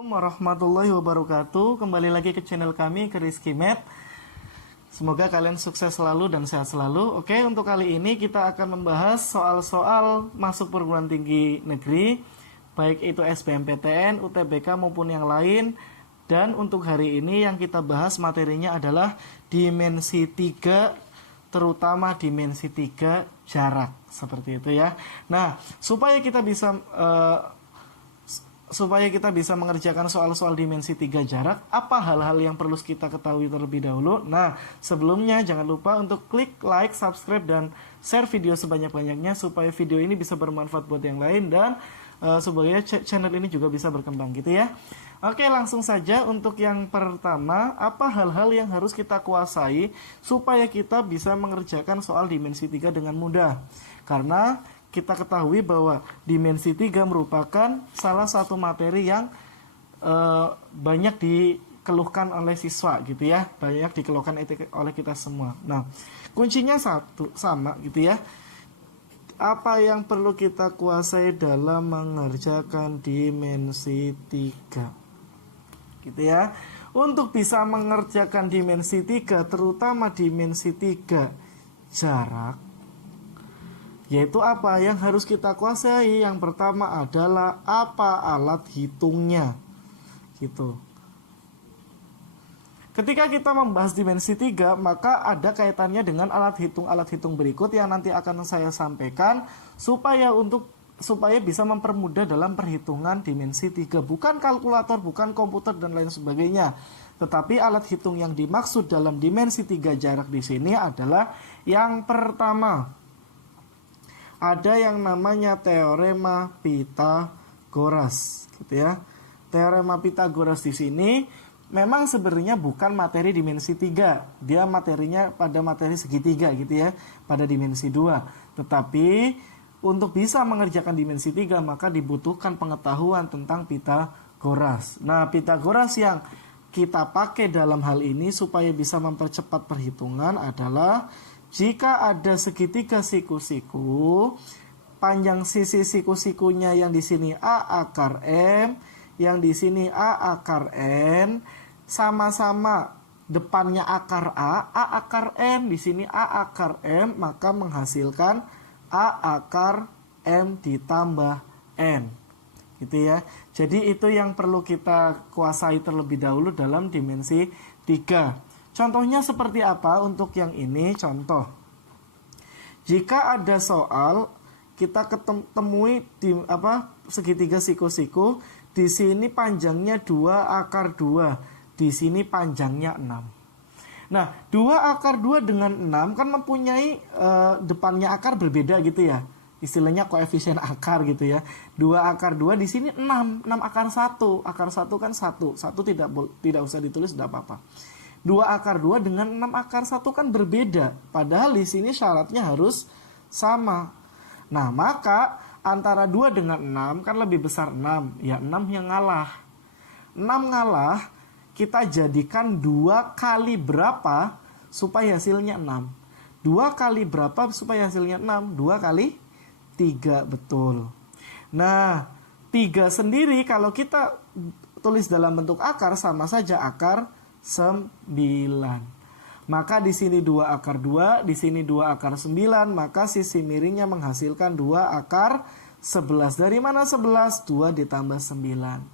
Warahmatullahi wabarakatuh. Kembali lagi ke channel kami, ke Rizky Med. Semoga kalian sukses selalu dan sehat selalu. Oke, untuk kali ini kita akan membahas soal-soal masuk perguruan tinggi negeri, baik itu SBMPTN, UTBK maupun yang lain. Dan untuk hari ini yang kita bahas materinya adalah dimensi 3, terutama dimensi 3 jarak, seperti itu ya. Nah, supaya kita bisa mengerjakan soal-soal dimensi 3 jarak, apa hal-hal yang perlu kita ketahui terlebih dahulu? Nah, sebelumnya jangan lupa untuk klik like, subscribe, dan share video sebanyak-banyaknya supaya video ini bisa bermanfaat buat yang lain dan supaya channel ini juga bisa berkembang gitu ya. Oke, langsung saja untuk yang pertama, apa hal-hal yang harus kita kuasai supaya kita bisa mengerjakan soal dimensi 3 dengan mudah? Karena kita ketahui bahwa dimensi 3 merupakan salah satu materi yang banyak dikeluhkan oleh siswa gitu ya, banyak dikeluhkan oleh kita semua. Nah, kuncinya sama gitu ya. Apa yang perlu kita kuasai dalam mengerjakan dimensi 3 gitu ya. Untuk bisa mengerjakan dimensi 3, terutama dimensi 3 jarak, yaitu apa yang harus kita kuasai? Yang pertama adalah apa alat hitungnya gitu. Ketika kita membahas dimensi 3, maka ada kaitannya dengan alat hitung berikut yang nanti akan saya sampaikan supaya bisa mempermudah dalam perhitungan dimensi 3. Bukan kalkulator, bukan komputer dan lain sebagainya. Tetapi alat hitung yang dimaksud dalam dimensi 3 jarak di sini adalah yang pertama, ada yang namanya teorema Pythagoras gitu ya. Teorema Pythagoras di sini memang sebenarnya bukan materi dimensi 3. Dia materinya pada materi segitiga gitu ya, pada dimensi 2. Tetapi untuk bisa mengerjakan dimensi 3 maka dibutuhkan pengetahuan tentang Pythagoras. Nah, Pythagoras yang kita pakai dalam hal ini supaya bisa mempercepat perhitungan adalah jika ada segitiga siku-siku, panjang sisi siku-sikunya yang di sini A akar M, yang di sini A akar N, sama-sama depannya akar A akar M, di sini A akar M, maka menghasilkan A akar M ditambah N. Gitu ya. Jadi itu yang perlu kita kuasai terlebih dahulu dalam dimensi 3. Contohnya seperti apa untuk yang ini? Contoh, jika ada soal kita ketemui di segitiga siku-siku, di sini panjangnya 2 akar 2, di sini panjangnya 6. Nah, 2 akar 2 dengan 6 kan mempunyai depannya akar berbeda gitu ya. Istilahnya koefisien akar gitu ya. 2 akar 2 di sini 6 akar 1. Akar 1 kan 1 tidak usah ditulis, tidak apa-apa. 2 akar 2 dengan 6 akar 1 kan berbeda. Padahal di sini syaratnya harus sama. Nah, maka antara 2 dengan 6 kan lebih besar 6. Ya, 6 yang ngalah. 6 ngalah, kita jadikan 2 kali berapa supaya hasilnya 6. 2 kali berapa supaya hasilnya 6? 2 kali 3, betul. Nah, 3 sendiri kalau kita tulis dalam bentuk akar sama saja akar 9. Maka di sini 2 akar 2, di sini 2 akar 9, maka sisi miringnya menghasilkan 2 akar 11. Dari mana 11? 2 ditambah 9.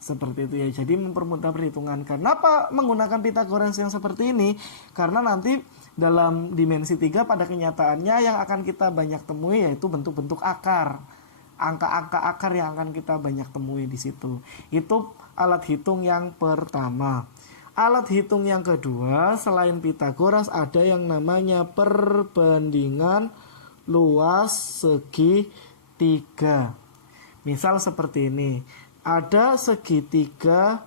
Seperti itu ya. Jadi mempermudah perhitungan. Kenapa menggunakan Pythagoras yang seperti ini? Karena nanti dalam dimensi 3 pada kenyataannya yang akan kita banyak temui yaitu bentuk-bentuk akar. Angka-angka akar yang akan kita banyak temui di situ. Itu alat hitung yang pertama. Alat hitung yang kedua selain Pythagoras ada yang namanya perbandingan luas segitiga. Misal seperti ini. Ada segitiga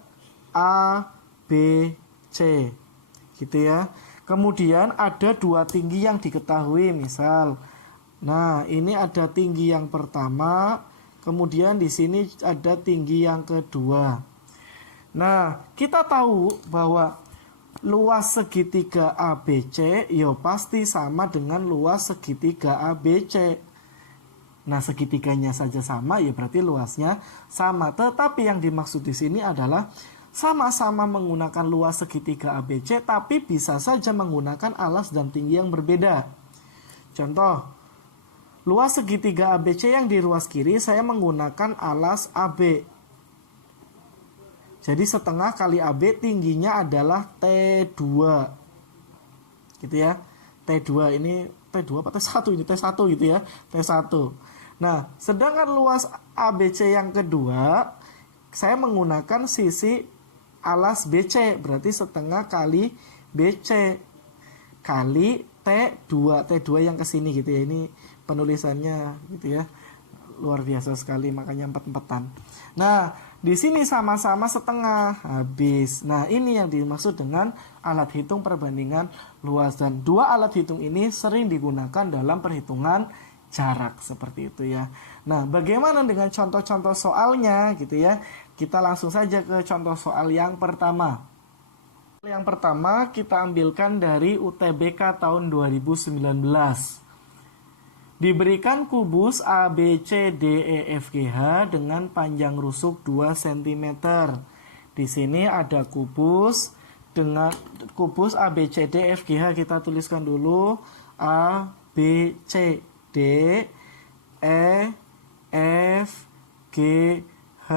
ABC. Gitu ya. Kemudian ada 2 tinggi yang diketahui misal. Nah, ini ada tinggi yang pertama, kemudian di sini ada tinggi yang kedua. Nah, kita tahu bahwa luas segitiga ABC ya pasti sama dengan luas segitiga ABC. Nah, segitiganya saja sama, ya berarti luasnya sama. Tetapi yang dimaksud di sini adalah sama-sama menggunakan luas segitiga ABC, tapi bisa saja menggunakan alas dan tinggi yang berbeda. Contoh, luas segitiga ABC yang di ruas kiri saya menggunakan alas AB. Jadi setengah kali AB tingginya adalah T2. Gitu ya. T2 ini T2 apa T1 ini T1 gitu ya. T1. Nah, sedangkan luas ABC yang kedua saya menggunakan sisi alas BC, berarti setengah kali BC kali T2. T2 yang kesini gitu ya. Ini penulisannya gitu ya. Luar biasa sekali, makanya 4-4-an. Nah, di sini sama-sama setengah, habis. Nah, ini yang dimaksud dengan alat hitung perbandingan luas. Dan dua alat hitung ini sering digunakan dalam perhitungan jarak, seperti itu ya. Nah, bagaimana dengan contoh-contoh soalnya gitu ya? Kita langsung saja ke contoh soal yang pertama. Yang pertama kita ambilkan dari UTBK tahun 2019. Diberikan kubus A, B, C, D, E, F, G, H dengan panjang rusuk 2 cm. Di sini ada kubus dengan kubus A, B, C, D, F, G, H. Kita tuliskan dulu A, B, C, D, E, F, G, H.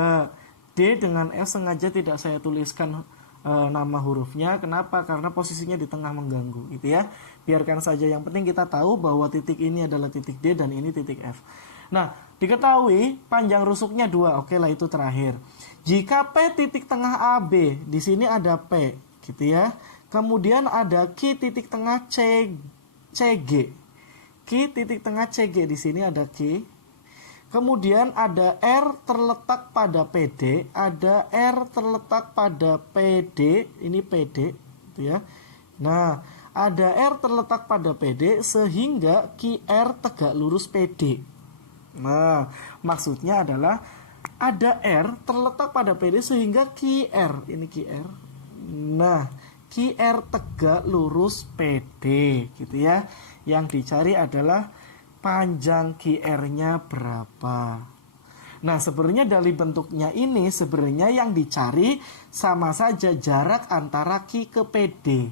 D dengan F sengaja tidak saya tuliskan nama hurufnya. Kenapa? Karena posisinya di tengah mengganggu gitu ya. Biarkan saja, yang penting kita tahu bahwa titik ini adalah titik D dan ini titik F. Nah, diketahui panjang rusuknya 2. Oke lah, itu terakhir. Jika P titik tengah AB, di sini ada P gitu ya. Kemudian ada Q titik tengah CG. Q titik tengah CG, di sini ada Q. Kemudian ada R terletak pada PD, ada R terletak pada PD, ini PD gitu ya. Nah, ada R terletak pada PD sehingga QR tegak lurus PD. Nah, maksudnya adalah ada R terletak pada PD sehingga QR, ini QR. Nah, QR tegak lurus PD gitu ya. Yang dicari adalah panjang QR-nya berapa. Nah, sebenarnya dari bentuknya ini sebenarnya yang dicari sama saja jarak antara Q ke PD.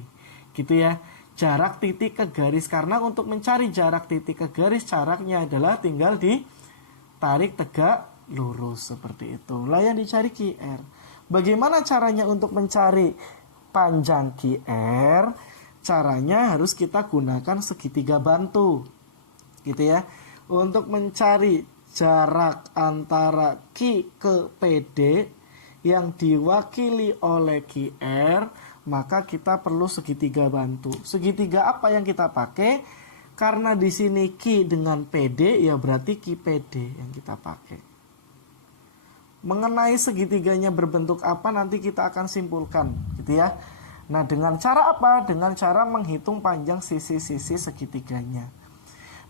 Gitu ya. Jarak titik ke garis, karena untuk mencari jarak titik ke garis caranya adalah tinggal ditarik tegak lurus seperti itu. Lah yang dicari QR. Bagaimana caranya untuk mencari panjang QR? Caranya harus kita gunakan segitiga bantu. Gitu ya. Untuk mencari jarak antara Q ke PD yang diwakili oleh QR, maka kita perlu segitiga bantu. Segitiga apa yang kita pakai? Karena di sini Q dengan PD, ya berarti Q PD yang kita pakai. Mengenai segitiganya berbentuk apa nanti kita akan simpulkan, gitu ya. Nah, dengan cara apa? Dengan cara menghitung panjang sisi-sisi segitiganya.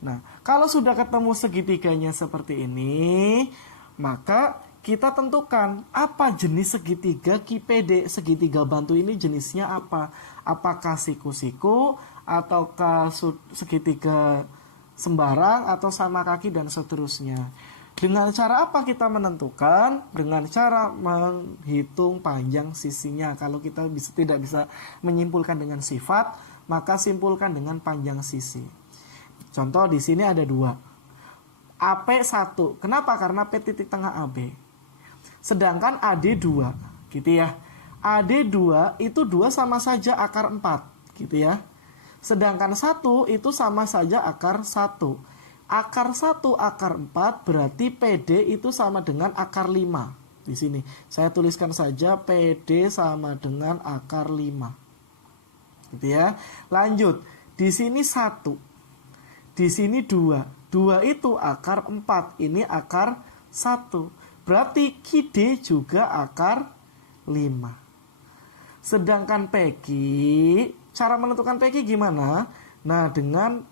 Nah, kalau sudah ketemu segitiganya seperti ini, maka kita tentukan apa jenis segitiga QPD. Segitiga bantu ini jenisnya apa? Apakah siku-siku, ataukah segitiga sembarang, atau sama kaki, dan seterusnya. Dengan cara apa kita menentukan? Dengan cara menghitung panjang sisinya. Kalau kita tidak bisa menyimpulkan dengan sifat, maka simpulkan dengan panjang sisi. Contoh di sini ada 2. AP1. Kenapa? Karena P titik tengah AB. Sedangkan AD2, gitu ya. AD2 itu 2 sama saja akar 4, gitu ya. Sedangkan 1 itu sama saja akar 1. Akar 1 akar 4 berarti PD itu sama dengan akar 5. Di sini saya tuliskan saja PD sama dengan akar 5. Gitu ya. Lanjut. Di sini 1. Di sini 2. 2 itu akar 4. Ini akar 1. Berarti QD juga akar 5. Sedangkan PQ, cara menentukan PQ gimana? Nah, dengan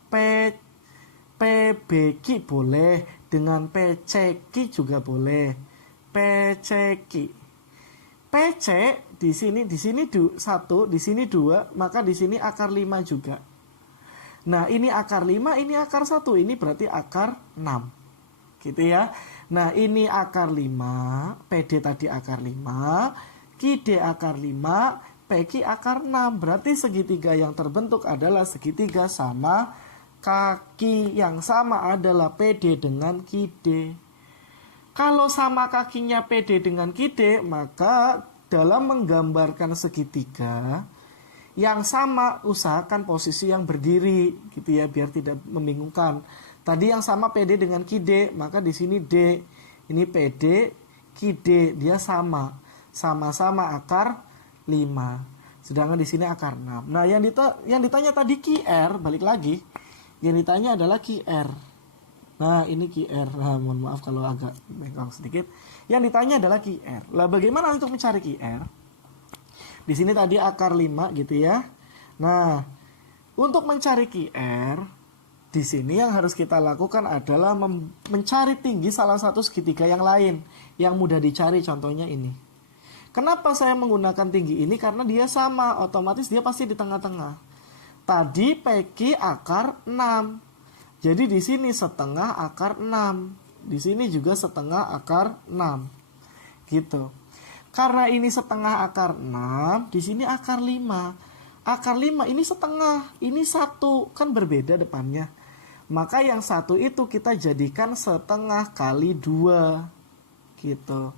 PBQ boleh, dengan PCQ juga boleh. PCQ. PC di sini 1, di sini 2, maka di sini akar 5 juga. Nah, ini akar 5, ini akar 1, ini berarti akar 6. gitu ya. Nah, ini akar 5, PD tadi akar 5, QD akar 5, PQ akar 6. Berarti segitiga yang terbentuk adalah segitiga sama kaki. Yang sama adalah PD dengan QD. Kalau sama kakinya PD dengan QD, maka dalam menggambarkan segitiga yang sama, usahakan posisi yang berdiri gitu ya, biar tidak membingungkan. Tadi yang sama PD dengan QD, maka di sini D. Ini PD, QD, dia sama-sama akar 5. Sedangkan di sini akar 6. Nah, yang ditanya tadi QR, balik lagi. Yang ditanya adalah QR. Nah, ini QR. Nah, mohon maaf kalau agak bengkok sedikit. Yang ditanya adalah QR. Lah, bagaimana untuk mencari QR? Di sini tadi akar 5 gitu ya. Nah, untuk mencari QR, di sini yang harus kita lakukan adalah mencari tinggi salah satu segitiga yang lain yang mudah dicari, contohnya ini. Kenapa saya menggunakan tinggi ini? Karena dia sama, otomatis dia pasti di tengah-tengah. Tadi PQ akar 6. Jadi di sini setengah akar 6. Di sini juga setengah akar 6. Gitu. Karena ini setengah akar 6, di sini akar 5. Akar 5 ini setengah, ini 1, kan berbeda depannya. Maka yang 1 itu kita jadikan setengah kali 2. Gitu.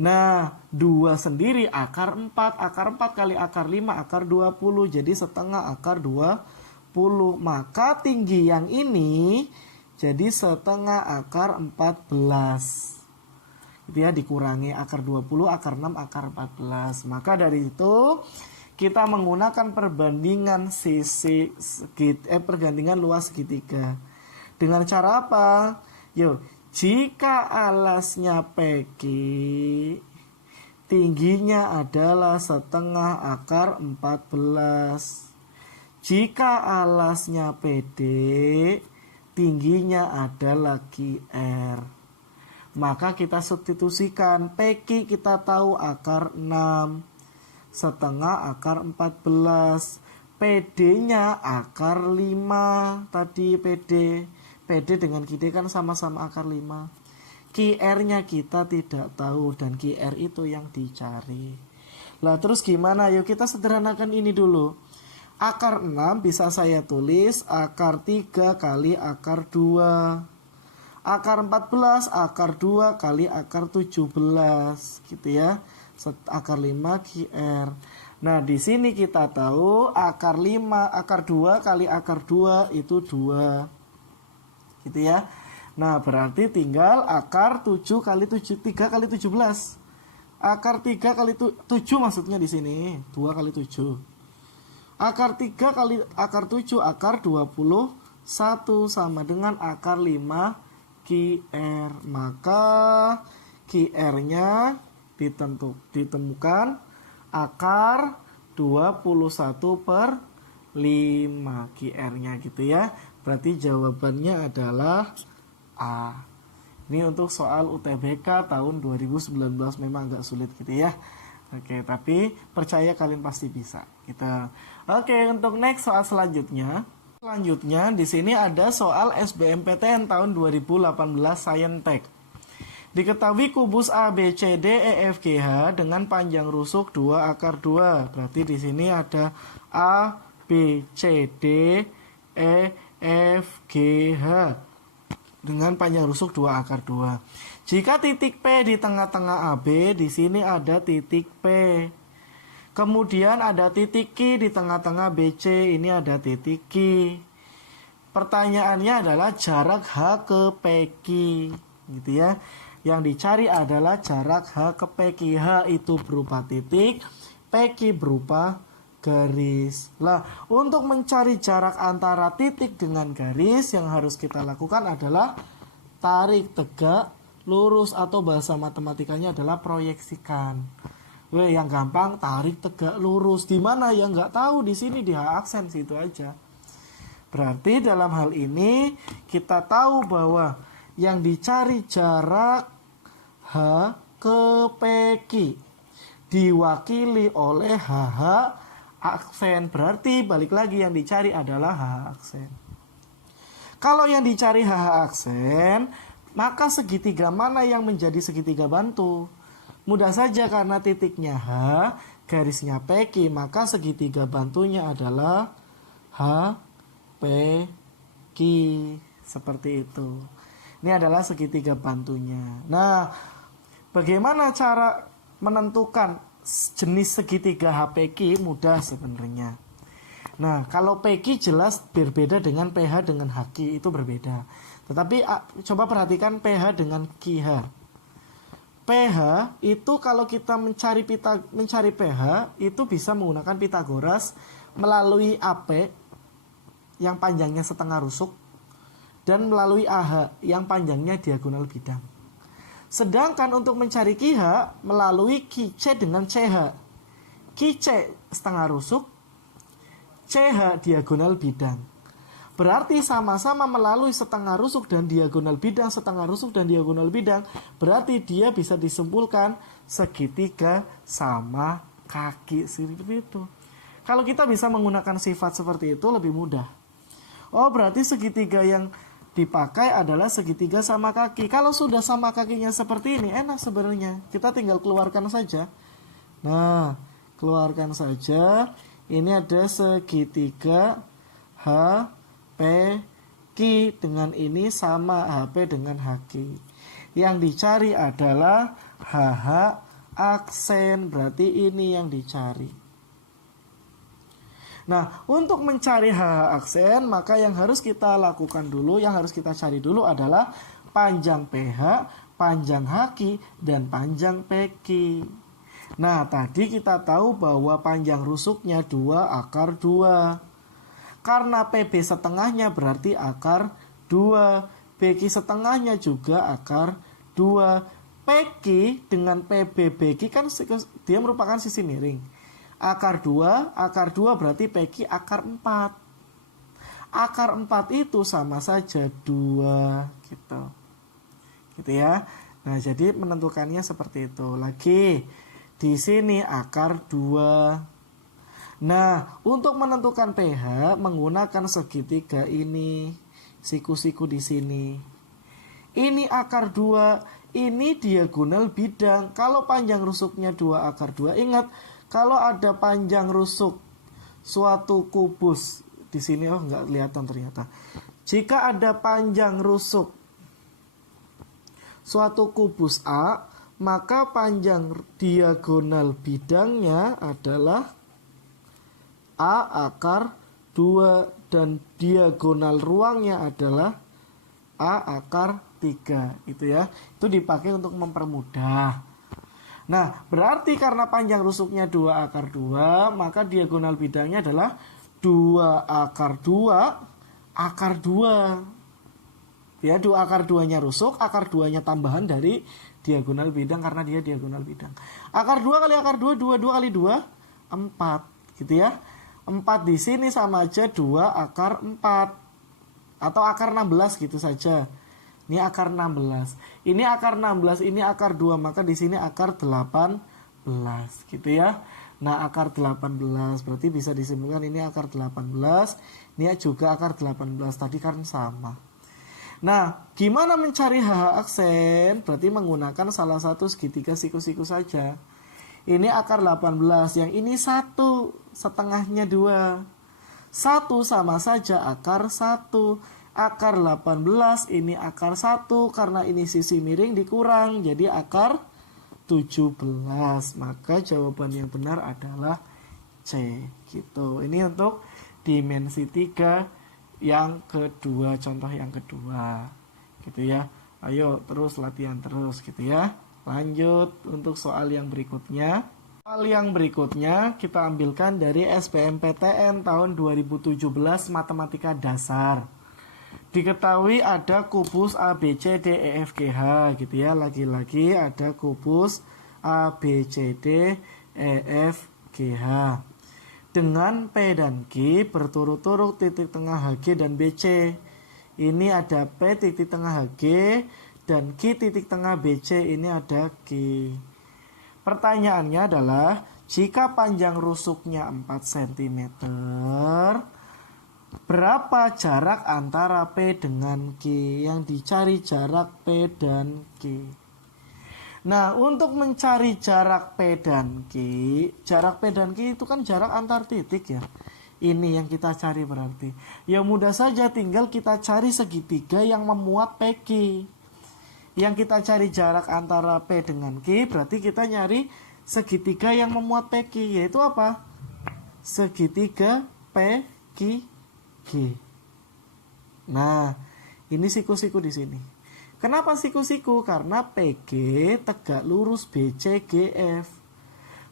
Nah, 2 sendiri akar 4. Akar 4 kali akar 5, akar 20. Jadi setengah akar 20. Maka tinggi yang ini jadi setengah akar 14. Itu ya, dikurangi akar 20, akar 6, akar 14. Maka dari itu kita menggunakan perbandingan perbandingan luas segitiga. Dengan cara apa? Yuk, jika alasnya PQ, tingginya adalah setengah akar 14. Jika alasnya PD, tingginya adalah QR. Maka kita substitusikan. PQ kita tahu akar 6. Setengah akar 14. PD-nya akar 5. Tadi PD dengan QD kan sama-sama akar 5. QR-nya kita tidak tahu, dan QR itu yang dicari. Lah terus gimana? Yuk kita sederhanakan ini dulu. Akar 6 bisa saya tulis akar 3 kali akar 2. Akar 14 akar 2 kali akar 17 gitu ya. Akar 5 QR. Nah, di sini kita tahu akar 2 kali akar 2 itu 2. Gitu ya. Nah, berarti tinggal akar 7 kali 7, 3 kali 17. Akar 3 kali 7 maksudnya di sini, 2 kali 7. Akar 3 kali akar 7, akar 21 sama dengan akar 5 QR. Maka QR-nya ditemukan akar 21/5 QR-nya gitu ya. Berarti jawabannya adalah A. Ini untuk soal UTBK tahun 2019, memang agak sulit gitu ya. Oke, tapi percaya kalian pasti bisa. Kita. Oke, untuk next soal selanjutnya. Selanjutnya di sini ada soal SBMPTN tahun 2018 Saintek. Diketahui kubus A, B, C, D, E, F, G, H dengan panjang rusuk 2 akar 2. Berarti di sini ada A, B, C, D, E, F, G, H dengan panjang rusuk 2 akar 2. Jika titik P di tengah-tengah AB, di sini ada titik P. Kemudian ada titik Q di tengah-tengah BC, ini ada titik Q. Pertanyaannya adalah jarak H ke PQ, gitu ya. Yang dicari adalah jarak H ke PQ. H itu berupa titik, PQ berupa garis. Lah, untuk mencari jarak antara titik dengan garis, yang harus kita lakukan adalah tarik tegak lurus, atau bahasa matematikanya adalah proyeksikan. Yang gampang tarik tegak lurus. Di mana yang nggak tahu, di sini di H aksen situ aja. Berarti dalam hal ini kita tahu bahwa yang dicari jarak H ke PQ diwakili oleh HH aksen. Berarti balik lagi yang dicari adalah HH aksen. Kalau yang dicari HH aksen, Maka segitiga mana yang menjadi segitiga bantu? Mudah saja, karena titiknya H, garisnya PQ, maka segitiga bantunya adalah H, P, Q. Seperti itu. Ini adalah segitiga bantunya. Nah, bagaimana cara menentukan jenis segitiga HPQ? Mudah sebenarnya. Nah, kalau PQ jelas berbeda dengan PH dengan HQ, itu berbeda. Tetapi coba perhatikan PH dengan QH. PH itu kalau kita mencari PH itu bisa menggunakan Pitagoras melalui AP yang panjangnya setengah rusuk dan melalui AH yang panjangnya diagonal bidang. Sedangkan untuk mencari QH melalui QC dengan CH. QC setengah rusuk, CH diagonal bidang. Berarti sama-sama melalui setengah rusuk dan diagonal bidang, setengah rusuk dan diagonal bidang. Berarti dia bisa disimpulkan segitiga sama kaki, seperti itu. Kalau kita bisa menggunakan sifat seperti itu lebih mudah. Oh, berarti segitiga yang dipakai adalah segitiga sama kaki. Kalau sudah sama kakinya seperti ini, enak sebenarnya. Kita tinggal keluarkan saja. Nah, keluarkan saja. Ini ada segitiga H, P, Q dengan ini sama HP dengan HQ. Yang dicari adalah HH aksen. Berarti ini yang dicari. Nah, untuk mencari HH aksen, maka yang harus kita lakukan dulu, yang harus kita cari dulu adalah panjang PH, panjang HQ, dan panjang PQ. Nah, tadi kita tahu bahwa panjang rusuknya 2 akar 2. Karena PB setengahnya berarti akar 2. PQ setengahnya juga akar 2. PQ dengan PB BQ kan dia merupakan sisi miring. Akar 2 berarti PQ akar 4. Akar 4 itu sama saja 2 gitu. Gitu ya. Nah, jadi menentukannya seperti itu. Lagi di sini akar 2. Nah, untuk menentukan pH menggunakan segitiga ini, siku-siku di sini. Ini akar 2, ini diagonal bidang. Kalau panjang rusuknya 2 akar 2, ingat kalau ada panjang rusuk suatu kubus di sini, oh nggak kelihatan ternyata. Jika ada panjang rusuk suatu kubus A, maka panjang diagonal bidangnya adalah A akar 2 dan diagonal ruangnya adalah A akar 3. Itu ya. Itu dipakai untuk mempermudah. Nah, berarti karena panjang rusuknya 2 akar 2, maka diagonal bidangnya adalah 2 akar 2 akar 2. Ya, 2 akar 2-nya rusuk, akar 2-nya tambahan dari diagonal bidang karena dia diagonal bidang. Akar 2 kali akar 2, 2 kali 2, 4. Gitu ya. 4 di sini sama aja 2 akar 4. Atau akar 16 gitu saja. Ini akar 16. Ini akar 16, ini akar 2, maka di sini akar 18 gitu ya. Nah, akar 18 berarti bisa disimpulkan ini akar 18, ini juga akar 18, tadi kan sama. Nah, gimana mencari HH aksen? Berarti menggunakan salah satu segitiga siku-siku saja. Ini akar 18, yang ini 1, setengahnya 2. 1 sama saja akar 1. Akar 18 ini akar 1 karena ini sisi miring dikurang jadi akar 17. Maka jawaban yang benar adalah C gitu. Ini untuk dimensi 3 yang kedua, contoh yang kedua. Gitu ya. Ayo terus latihan terus gitu ya. Lanjut untuk soal yang berikutnya. Soal yang berikutnya kita ambilkan dari SBMPTN tahun 2017 Matematika Dasar. Diketahui ada kubus ABCDEFGH gitu ya. Lagi-lagi ada kubus ABCDEFGH dengan P dan Q berturut-turut titik tengah HG dan BC. Ini ada P titik tengah HG dan Q titik tengah BC, ini ada Q. Pertanyaannya adalah jika panjang rusuknya 4 cm, Berapa jarak antara P dengan Q? Yang dicari jarak P dan Q. Nah, untuk mencari jarak P dan Q, jarak P dan Q itu kan jarak antar titik ya. Ini yang kita cari berarti. Ya mudah saja, tinggal kita cari segitiga yang memuat PQ. Yang kita cari jarak antara P dengan Q, berarti kita nyari segitiga yang memuat PQ, yaitu apa? Segitiga PQ. Nah, ini siku-siku di sini. Kenapa siku-siku? Karena PG tegak lurus BCGF.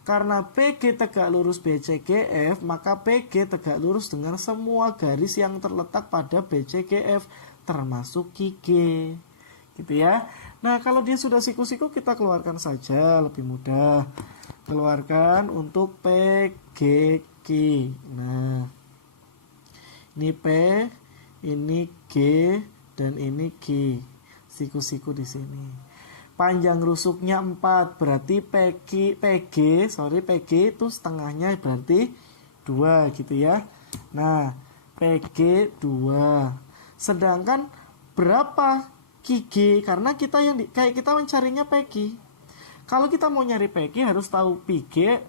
Karena PG tegak lurus BCGF, maka PG tegak lurus dengan semua garis yang terletak pada BCGF, termasuk QG. Gitu ya. Nah, kalau dia sudah siku-siku, kita keluarkan saja, lebih mudah. Keluarkan untuk PGQ. Nah, ini P, ini G, dan ini Q. Siku-siku di sini. Panjang rusuknya 4, berarti PG itu setengahnya berarti 2 gitu ya. Nah, PG 2. Sedangkan berapa QG? Karena kita kita mencarinya PG. Kalau kita mau nyari PG harus tahu PG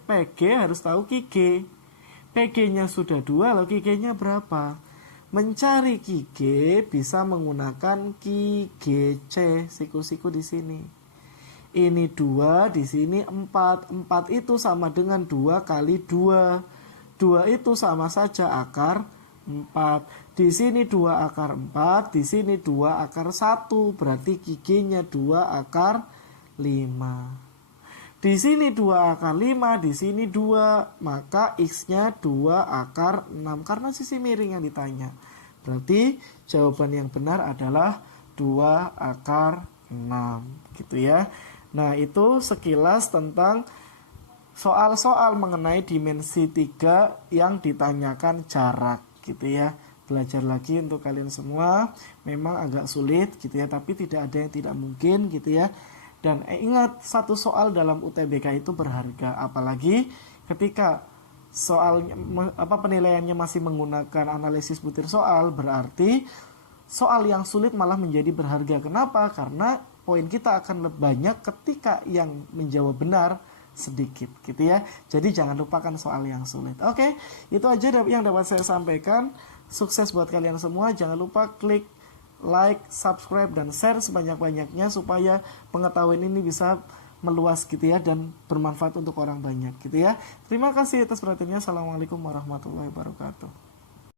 harus tahu QG. PG-nya sudah 2, lalu QG-nya berapa? Mencari QG bisa menggunakan QGC, siku-siku di sini. Ini 2, di sini 4. 4 itu sama dengan 2 kali 2. 2 itu sama saja akar 4. Di sini 2 akar 4, di sini 2 akar 1. Berarti QG-nya 2 akar 5. Di sini 2 akar 5, di sini 2, maka X-nya 2 akar 6, karena sisi miring yang ditanya. Berarti jawaban yang benar adalah 2 akar 6, gitu ya. Nah, itu sekilas tentang soal-soal mengenai dimensi 3 yang ditanyakan jarak, gitu ya. Belajar lagi untuk kalian semua, memang agak sulit, gitu ya, tapi tidak ada yang tidak mungkin, gitu ya. Dan ingat, satu soal dalam UTBK itu berharga, apalagi ketika penilaiannya masih menggunakan analisis butir soal, berarti soal yang sulit malah menjadi berharga. Kenapa? Karena poin kita akan lebih banyak ketika yang menjawab benar sedikit, gitu ya. Jadi jangan lupakan soal yang sulit. Oke, itu aja yang dapat saya sampaikan. Sukses buat kalian semua. Jangan lupa klik like, subscribe, dan share sebanyak-banyaknya supaya pengetahuan ini bisa meluas, gitu ya, dan bermanfaat untuk orang banyak, gitu ya. Terima kasih atas perhatiannya. Assalamualaikum warahmatullahi wabarakatuh.